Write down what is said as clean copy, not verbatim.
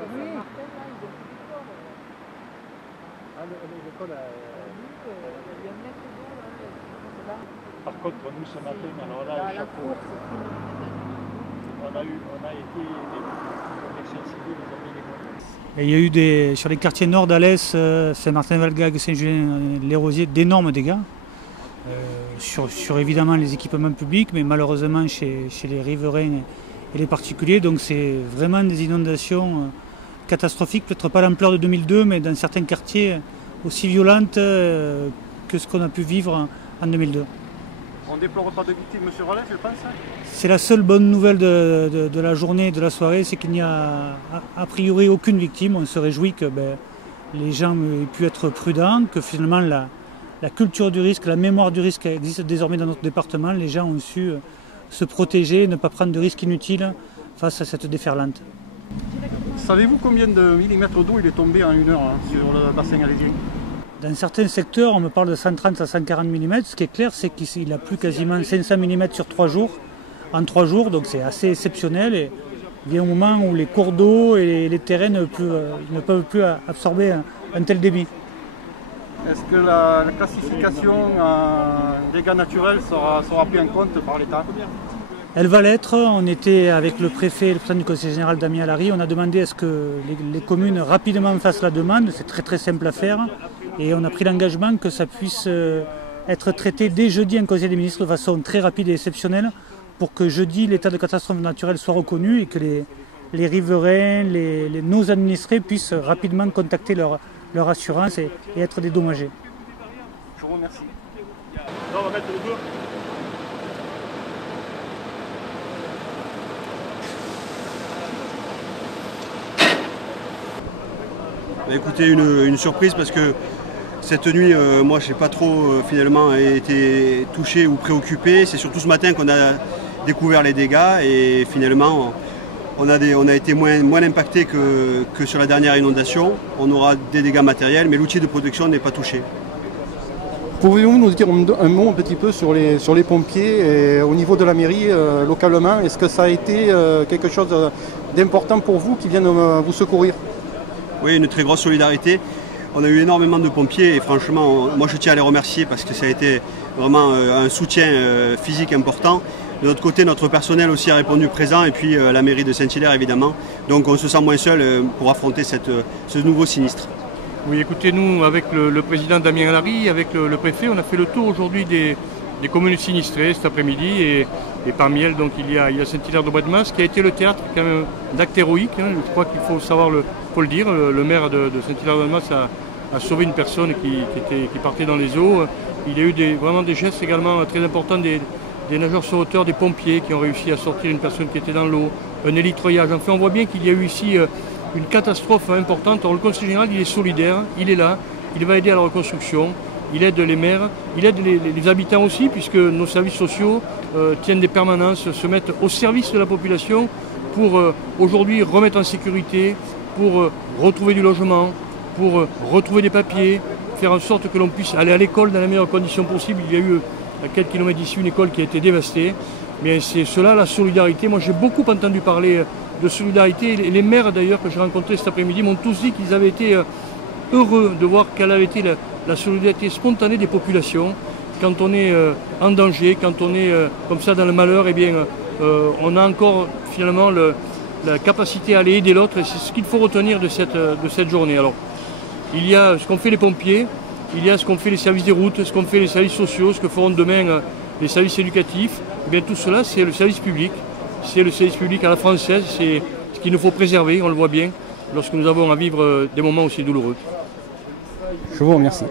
Oui. Par contre, nous ce matin, alors là, on a été les protections civiles, ils ont mis les moyens. Et il y a eu sur les quartiers nord d'Alès, Saint-Martin-Valgag, Saint-Julien-les-Rosiers, d'énormes dégâts. Sur évidemment les équipements publics, mais malheureusement chez les riverains et les particuliers. Donc c'est vraiment des inondations catastrophiques, peut-être pas à l'ampleur de 2002, mais dans certains quartiers aussi violentes que ce qu'on a pu vivre en 2002. On ne déplore pas de victimes, M. Rollet, je pense. C'est la seule bonne nouvelle de la journée et de la soirée, c'est qu'il n'y a a priori aucune victime. On se réjouit que les gens aient pu être prudents, que finalement la culture du risque, la mémoire du risque existe désormais dans notre département. Les gens ont su se protéger, ne pas prendre de risques inutiles face à cette déferlante. Savez-vous combien de millimètres d'eau il est tombé en 1 heure sur le bassin alésien? Dans certains secteurs, on me parle de 130 à 140 mm. Ce qui est clair, c'est qu'il a plu quasiment 500 mm sur 3 jours, en 3 jours, donc c'est assez exceptionnel. Et il vient un moment où les cours d'eau et les terrains ne peuvent plus absorber un tel débit. Est-ce que la classification en dégâts naturels sera prise en compte par l'État? Elle va l'être. On était avec le préfet et le président du conseil général Damien Alary. On a demandé à ce que les communes rapidement fassent la demande. C'est très simple à faire. Et on a pris l'engagement que ça puisse être traité dès jeudi en conseil des ministres de façon très rapide et exceptionnelle pour que jeudi l'état de catastrophe naturelle soit reconnu et que les riverains, nos administrés puissent rapidement contacter leur assurance et être dédommagés. Je vous remercie. Là, on va mettre le dos. Écoutez, une surprise parce que cette nuit, moi je n'ai pas trop finalement été touché ou préoccupé. C'est surtout ce matin qu'on a découvert les dégâts et finalement on a été moins impacté que sur la dernière inondation. On aura des dégâts matériels, mais l'outil de protection n'est pas touché. Pouvez-vous nous dire un mot un petit peu sur les pompiers et au niveau de la mairie localement? Est-ce que ça a été quelque chose d'important pour vous qui viennent vous secourir? Oui, une très grosse solidarité. On a eu énormément de pompiers et franchement, moi je tiens à les remercier parce que ça a été vraiment un soutien physique important. De notre côté, notre personnel aussi a répondu présent et puis la mairie de Saint-Hilaire évidemment. Donc on se sent moins seul pour affronter ce nouveau sinistre. Oui, écoutez, nous, avec le président Damien Alary, avec le préfet, on a fait le tour aujourd'hui des communes sinistrées cet après-midi et parmi elles, donc, il y a Saint-Hilaire de Bois-de-Mas qui a été le théâtre quand même d'actes héroïques. Je crois qu'il faut le dire. Le maire de Saint-Hilaire de Bois-de-Mas a sauvé une personne qui partait dans les eaux. Il y a eu vraiment des gestes également très importants des nageurs sauveteurs, des pompiers qui ont réussi à sortir une personne qui était dans l'eau, un électroyage. Enfin, on voit bien qu'il y a eu ici une catastrophe importante. Alors, le conseil général, il est solidaire, il est là, il va aider à la reconstruction, il aide les maires, il aide les habitants aussi, puisque nos services sociaux tiennent des permanences, se mettent au service de la population pour aujourd'hui remettre en sécurité, pour retrouver du logement, pour retrouver des papiers, faire en sorte que l'on puisse aller à l'école dans les meilleures conditions possibles. Il y a eu à quelques kilomètres d'ici une école qui a été dévastée. Mais c'est cela la solidarité. Moi j'ai beaucoup entendu parler de solidarité. Les maires d'ailleurs que j'ai rencontrés cet après-midi m'ont tous dit qu'ils avaient été heureux de voir quelle avait été la solidarité spontanée des populations. Quand on est en danger, quand on est comme ça dans le malheur, eh bien, on a encore finalement la capacité à aller aider l'autre. Et c'est ce qu'il faut retenir de cette journée. Alors, il y a ce qu'ont fait les pompiers, il y a ce qu'ont fait les services des routes, ce qu'ont fait les services sociaux, ce que feront demain les services éducatifs. Eh bien, tout cela, c'est le service public. C'est le service public à la française, c'est ce qu'il nous faut préserver, on le voit bien, lorsque nous avons à vivre des moments aussi douloureux. Je vous remercie.